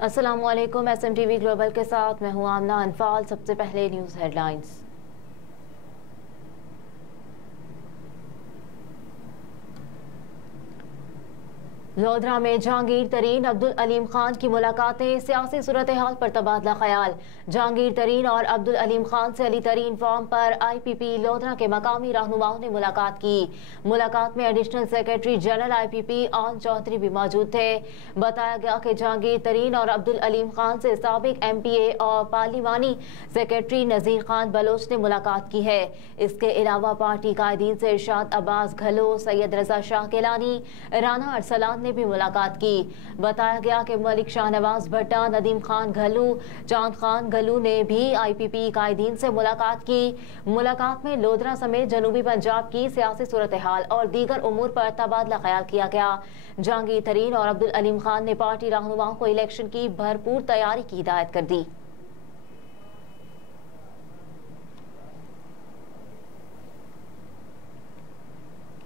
अस्सलामुअलैकुम। SMTV global के साथ मैं हूं आमना अनफाल। सबसे पहले न्यूज़ हेडलाइंस। लोधरा में जहांगीर तरीन अब्दुल अलीम खान की मुलाकातें, सियासी सूरत हाल पर तबादला ख्याल। जहांगीर तरीन और अब्दुल अलीम खान से अली तरीन फॉर्म पर IPP लोधरा के मकामी रहनुमाओं ने मुलाकात की। मुलाकात में एडिशनल सेक्रेटरी जनरल IPP आन चौधरी भी मौजूद थे। बताया गया कि जहांगीर तरीन और अब्दुल अलीम खान से साबिक MPA और पार्लिमानी सेक्रेटरी नजीर खान बलोच ने मुलाकात की है। इसके अलावा पार्टी कायदीन से इरशाद अब्बास घलो, सैयद रजा शाह केलानी, राना अरसलान ने भी मुलाकात की। बताया गया कि मलिक शाहनवाज भट्टा, नदीम खान घलू, चांद खान घलू ने भी IPP कायदीन से मुलाकात की। मुलाकात में लोधरा समेत जनूबी पंजाब की सियासी सूरत हाल और दीगर उमूर पर तबादला ख्याल किया गया। जहांगीर तरीन और अब्दुल अलीम खान ने पार्टी रहनुमाओं को इलेक्शन की भरपूर तैयारी की हिदायत कर दी।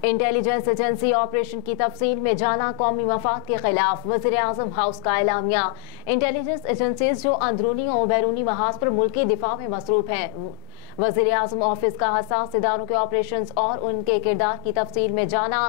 इंटेलिजेंस एजेंसी ऑपरेशन की तफसील में जाना, कौमी मफाद के खिलाफ वज़ीर आज़म हाउस का एलामिया। इंटेलिजेंस एजेंसीज जो अंदरूनी और बैरूनी महाज पर मुल्की दिफा में मसरूफ हैं, वज़ीर आज़म ऑफिस का हसास इदारों के ऑपरेशन और उनके किरदार की तफसील में जाना,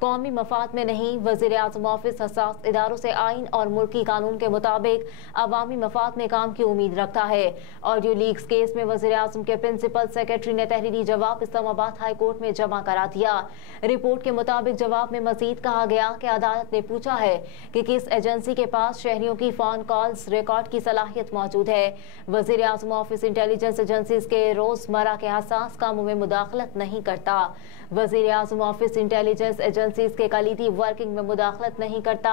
कौमी मफाद में नहीं। वज़ीर आज़म ऑफिस हसास इदारों से आइन और मुल्की कानून के मुताबिक अवामी मफाद में काम की उम्मीद रखता है। ऑडियो लीक्स केस में वज़ीर आज़म के प्रिंसिपल सेक्रेटरी ने तहरीरी जवाब इस्लामाबाद हाई कोर्ट में जमा करा दिया। रिपोर्ट के मुताबिक जवाब में मजीद कहा गया कि अदालत ने पूछा है कि किस एजेंसी के पास शहरियों की फोन कॉल्स रिकॉर्ड की सलाहियत मौजूद है। वज़ीर आज़म ऑफिस इंटेलिजेंस एजेंसीज के रोजमर्रा के हसास कामों में मुदाखलत नहीं करता। वज़ीर आज़म ऑफिस इंटेलिजेंस एजेंसीज के कलीदी वर्किंग में मुदाखलत नहीं करता।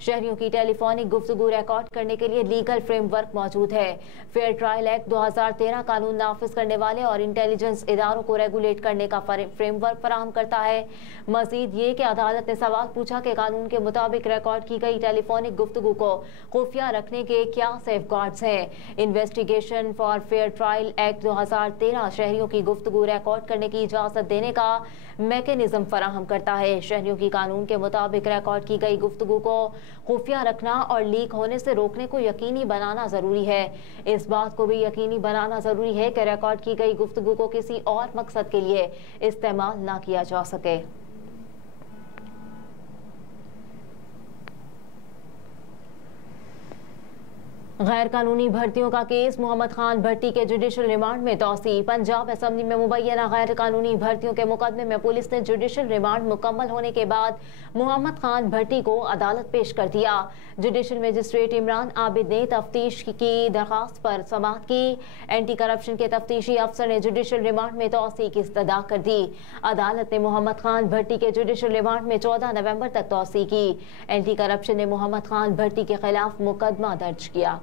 शहरियों की टेलीफोनिक गुफ्तगू रिकॉर्ड करने के लिए लीगल फ्रेमवर्क मौजूद है। फेयर ट्रायल एक्ट 2013 कानून नाफिज करने वाले और इंटेलिजेंस इदारों को रेगुलेट करने का फ्रेमवर्क फराहम करता है। मजीद ये कि अदालत ने सवाल पूछा कि कानून के मुताबिक रिकॉर्ड की गई टेलीफोनिक गुफ्तगू को खुफिया रखने के क्या सेफगार्ड्स हैं। Investigation for fair trial act 2013 शहरियों की गुफ्तगू रिकॉर्ड करने की इजाजत देने का मैकेनिज्म फराहम करता है। शहरियों की कानून के मुताबिक रिकॉर्ड की गई गुफ्तगू को खुफिया रखना और लीक होने से रोकने को यकीनी बनाना जरूरी है। इस बात को भी यकीनी बनाना जरूरी है कि रिकॉर्ड की गई गुफ्तगू को किसी और मकसद के लिए इस्तेमाल ना किया जा सके। गैर कानूनी भर्तियों का केस, मोहम्मद खान भट्टी के जुडिशल रिमांड में तौसी। पंजाब असेंबली में मुबैना गैर कानूनी भर्तियों के मुकदमे में पुलिस ने जुडिशल रिमांड मुकम्मल होने के बाद मोहम्मद खान भट्टी को अदालत पेश कर दिया। जुडिशल मजिस्ट्रेट इमरान आबिद ने तफ्तीश की दरखास्त पर समाअत की। एंटी करप्शन के तफ्तीशी अफसर ने जुडिशल रिमांड में तौसी की इस्तदा कर दी। अदालत ने मोहम्मद खान भट्टी के जुडिशल रिमांड में 14 नवंबर तक तौसी की। एंटी करप्शन ने मोहम्मद खान भट्टी के खिलाफ मुकदमा दर्ज किया।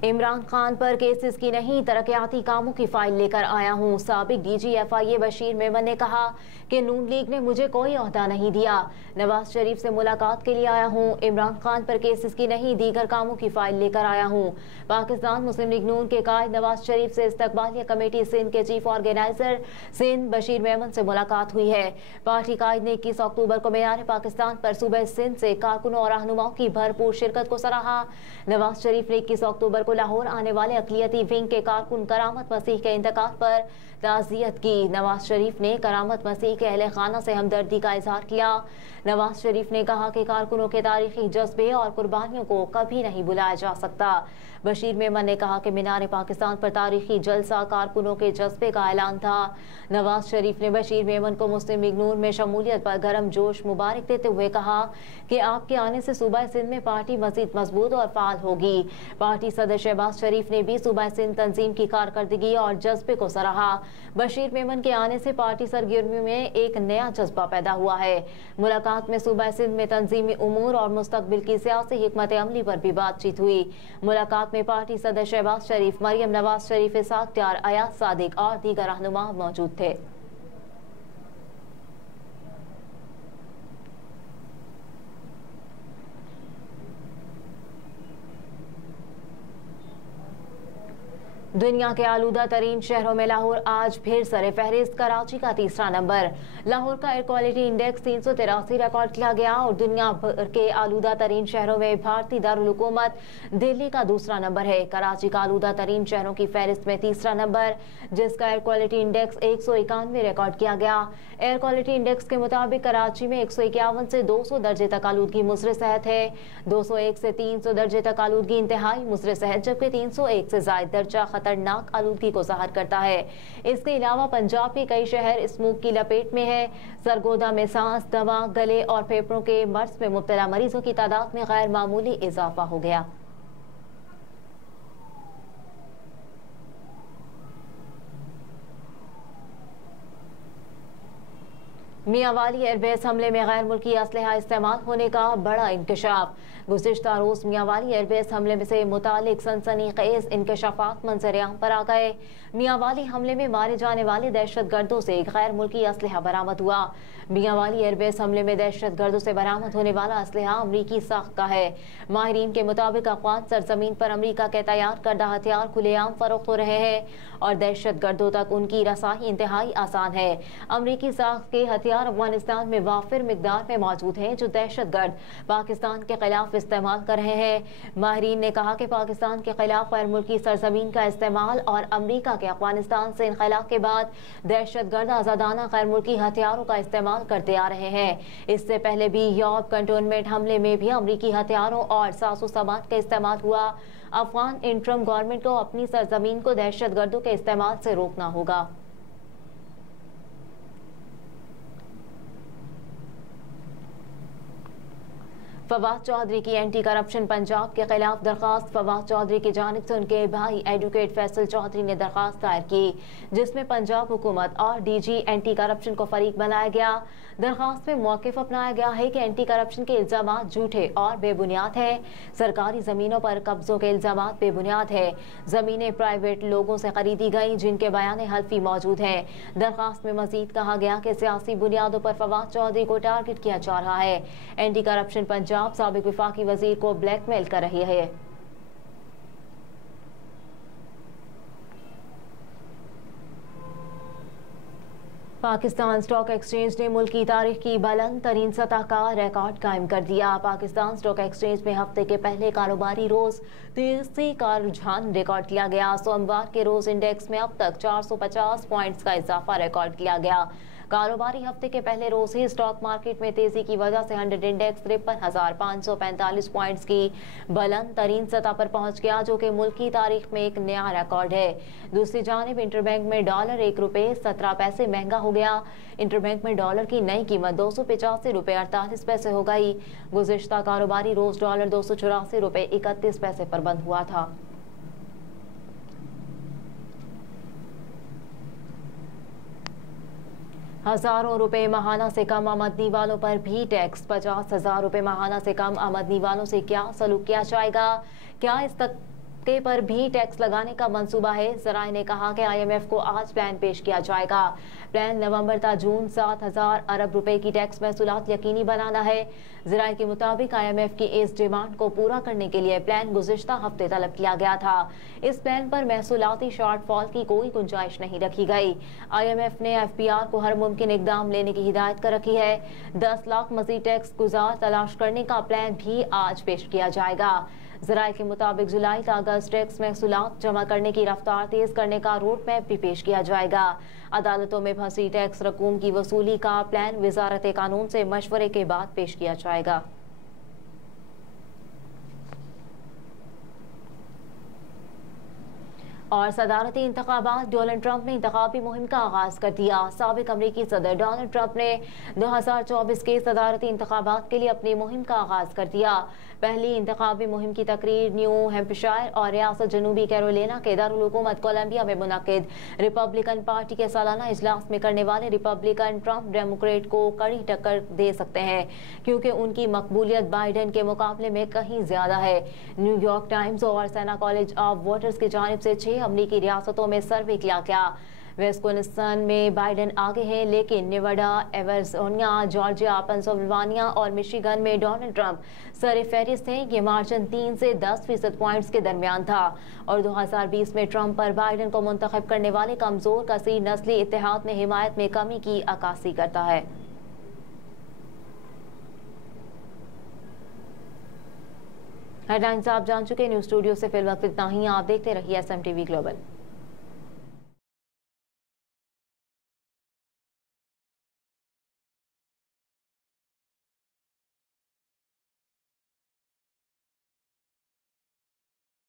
इमरान खान पर केसेस की नहीं, तरक्याती कामों की फाइल लेकर आया हूं। साबिक DG FIA बशीर मेमन ने कहा कि नून लीग ने मुझे कोई ओहदा नहीं दिया। नवाज शरीफ से मुलाकात के लिए आया हूं। इमरान खान पर केसेस की नहीं, दीगर कामों की फाइल लेकर आया हूं। पाकिस्तान मुस्लिम लीग नून के कायद नवाज शरीफ से इस्तकबालिया कमेटी सिंध के चीफ ऑर्गेनाइजर सिंध बशीर मेमन से मुलाकात हुई है। पार्टी कायद ने 21 अक्टूबर को मीनार पाकिस्तान पर सूबे सिंध से कारकुनों और रहनुमाओं की भरपूर शिरकत को सराहा। नवाज शरीफ ने 21 अक्टूबर को लाहौर आने वाले अकलियती विंग के कारकुन करामत मसीह के इंतकाल पर ताज़ियत की। नवाज शरीफ ने करामत मसीह के अहले खाना से हमदर्दी का इजहार किया। नवाज शरीफ ने कहा कि कारकुनों के तारीखी जज्बे और कुर्बानियों को कभी नहीं भुलाया जा सकता। बशीर मेमन ने कहा कि मीनार पाकिस्तान पर तारीखी जलसा कारकुनों के जज्बे का ऐलान था। नवाज शरीफ ने बशीर मेमन को मुस्लिम लीग नून में शमूलियत पर गर्म जोश मुबारक देते हुए कहा कि आपके आने से सूबा सिंध में पार्टी मजीद मजबूत और फाल होगी। पार्टी सदर शहबाज शरीफ ने भी सूबा सिंध तंजीम की कारकर्दगी और जज्बे को सराहा। बशीर मेमन के आने से पार्टी सरगर्मियों में एक नया जज्बा पैदा हुआ है। मुलाकात में सूबा सिंध में तंजीमी उमूर और मुस्तकबिल की सियासी हिकमत अमली पर भी बातचीत हुई। मुलाकात में पार्टी सदर शहबाज शरीफ, मरियम नवाज शरीफ, इसाक त्यार, अयाज सादिक और दीगर रहनुमा मौजूद थे। दुनिया के आलूदा तरीन शहरों में लाहौर आज फिर सरे फहरिस्त, कराची का तीसरा नंबर। लाहौर का एयर क्वालिटी इंडेक्स 383 रिकॉर्ड किया गया और दुनिया भर के आलूदा तरीन शहरों में भारतीय दारुल हुकूमत दिल्ली का दूसरा नंबर है। कराची का आलूदा तरीन शहरों की फहरिस्त में तीसरा नंबर, जिसका एयर क्वालिटी इंडेक्स 191 रिकॉर्ड किया गया। एयर क्वालिटी इंडेक्स के मुताबिक कराची में 151 से 200 दर्जे तक आलूदगी मुसरे सेहत है। 201 से 300 दर्जे तक आलूदगी इंतहाई मुसरे सेहत, जबकि 301 से ज्यादा दर्जा खतरनाक आलूदगी को ज़ाहिर करता है। इसके अलावा पंजाब के कई शहर स्मोक की लपेट में है। सरगोदा में सांस, दमा, गले और फेफड़ों के मर्ज में मुब्तला मरीजों की तादाद में गैर मामूली इजाफा हो गया। मियांवाली एयरबेस हमले में गैर मुल्की असलहा इस्तेमाल होने का बड़ा इंकशाफ। गुज़िश्ता रोज मियांवाली एयरबेस हमले से मुतालिक सनसनीखेज इंकशाफात मंजर-ए-आम पर आ गए। मियांवाली हमले में मारे जाने वाले दहशतगर्दों से गैर मुल्की असलहा बरामद हुआ। मियांवाली एयरबेस हमले में दहशतगर्दों से बरामद होने वाला असलहा अमरीकी साख का है। माहिरीन के मुताबिक अफगान सरजमीन पर अमरीका के तैयार करदा हथियार खुलेआम फरोख्त हो रहे हैं और दहशतगर्दों तक उनकी रसाई इंतहाई आसान है। अमरीकी साख के हथियार अफगानिस्तान में वाफिर मिकदार में मौजूद हैं, जो दहशतगर्द पाकिस्तान के खिलाफ इस्तेमाल कर रहे हैं। माहिरीन ने कहा कि पाकिस्तान के खिलाफ गैर मुल्की सरजमीन का इस्तेमाल और अमरीका के अफगानिस्तान से इनखला के बाद दहशतगर्द आजादाना गैर मुल्की हथियारों का इस्तेमाल करते आ रहे हैं। इससे पहले भी यॉर्क कंटोनमेंट हमले में भी अमरीकी हथियारों और साजो सामान का इस्तेमाल हुआ। अफगान इंटरम गवर्नमेंट को अपनी सरजमीन को दहशतगर्दों के इस्तेमाल से रोकना होगा। फवाद चौधरी की एंटी करप्शन पंजाब के खिलाफ दरखास्त। फवाद चौधरी की जानिब से उनके भाई एडवोकेट फैसल चौधरी ने दरखास्त दायर की, जिसमें पंजाब हुकूमत और डीजी एंटी करप्शन को फरीक बनाया गया। दरखास्त में मौक़िफ़ अपनाया गया है कि एंटी करप्शन के इल्ज़ामात झूठे और बेबुनियाद हैं। सरकारी ज़मीनों पर कब्ज़ों के इल्ज़ामात बेबुनियाद है। ज़मीनें प्राइवेट लोगों से खरीदी गई, जिनके बयान हल्फी मौजूद हैं। दरखास्त में मज़ीद कहा गया कि सियासी बुनियादों पर फवाद चौधरी को टारगेट किया जा रहा है। एंटी करप्शन पंजाब साबिक विफाकी वजीर को ब्लैकमेल कर रही है। पाकिस्तान स्टॉक एक्सचेंज ने मुल्क की तारीख की बुलंद तरीन सतह का रिकॉर्ड कायम कर दिया। पाकिस्तान स्टॉक एक्सचेंज में हफ्ते के पहले कारोबारी रोज तेजी का रुझान रिकॉर्ड किया गया। सोमवार के रोज इंडेक्स में अब तक 450 पॉइंट्स का इजाफा रिकॉर्ड किया गया। कारोबारी हफ्ते के पहले रोज ही स्टॉक मार्केट में तेजी की वजह से 100 इंडेक्स 53,545 पॉइंट्स की बुलंद तरीन सतह पर पहुंच गया, जो कि मुल्क की तारीख में एक नया रिकॉर्ड है। दूसरी जानिब इंटरबैंक में डॉलर 1 रुपये 17 पैसे महंगा हो गया। इंटरबैंक में डॉलर की नई कीमत 285 रुपये 48 पैसे हो गई। गुज़िश्ता कारोबारी रोज डॉलर 284 रुपये 31 पैसे पर बंद हुआ था। हजारों रुपए माहाना से कम आमदनी वालों पर भी टैक्स। 50,000 रुपए माहाना से कम आमदनी वालों से क्या सलूक किया जाएगा? क्या इस तबके पर भी टैक्स लगाने का मंसूबा है? ज़राए ने कहा कि IMF को आज प्लान पेश किया जाएगा। प्लान नवंबर ता जून 7,000 अरब रुपए की टैक्स महसूलात यकीनी बनाना है। ज़राए के मुताबिक IMF की इस डिमांड को पूरा करने के लिए प्लान गुज़िश्ता हफ्ते तलब किया गया था। इस प्लान पर महसूलाती शॉर्टफॉल की कोई गुंजाइश नहीं रखी गई। IMF ने FPR को हर मुमकिन इकदाम लेने की हिदायत कर रखी है। 10 लाख मज़ीद टैक्स गुजार तलाश करने का प्लान भी आज पेश किया जाएगा। ज़राए के मुताबिक जुलाई से अगस्त टैक्स महसूलात जमा करने की रफ्तार तेज करने का रोड मैप भी पेश किया जाएगा। अदालतों में फंसी टैक्स रकूम की वसूली का प्लान वज़ारत कानून से मशवरे के बाद पेश किया जाएगा। और सदारती इंतखाबात। डोनाल्ड ट्रंप ने इंतखाबी मुहिम का आगाज कर दिया। साबिक अमरीकी सदर डोनाल्ड ट्रंप ने 2024 के सदारती इंतखाबात के लिए अपनी मुहिम का आगाज कर दिया। पहली इंतखाबी मुहिम की तकरीर न्यू हैम्पशायर और रियासत जनूबी कैरोलिना के दारुल हुकूमत कोलंबिया में मुनक्किद रिपब्लिकन पार्टी के सालाना इजलास में करने वाले रिपब्लिकन ट्रंप डेमोक्रेट को कड़ी टक्कर दे सकते हैं, क्योंकि उनकी मकबूलियत बाइडेन के मुकाबले में कहीं ज्यादा है। न्यूयॉर्क टाइम्स और सेना कॉलेज ऑफ वोटर्स की जानिब से 6 अमरीकी रियासतों में सर्वे किया गया। विस्कॉन्सिन में बाइडेन आगे हैं, लेकिन नेवाडा, एरिज़ोना, जॉर्जिया, पेंसिल्वेनिया और मिशिगन में डोनाल्ड ट्रंप सरफहरिस्त हैं। ये मार्जिन 3 से 10% पॉइंट्स के दरमियान था और 2020 में ट्रंप पर बाइडेन को मुंतखब करने वाले कमजोर कसीर नस्ली इत्तेहाद में हिमायत में कमी की अक्कासी करता है। हेडलाइंस आप जान चुके। न्यूज स्टूडियो से फिल वक्त इतना ही। आप देखते रहिए SMTV ग्लोबल।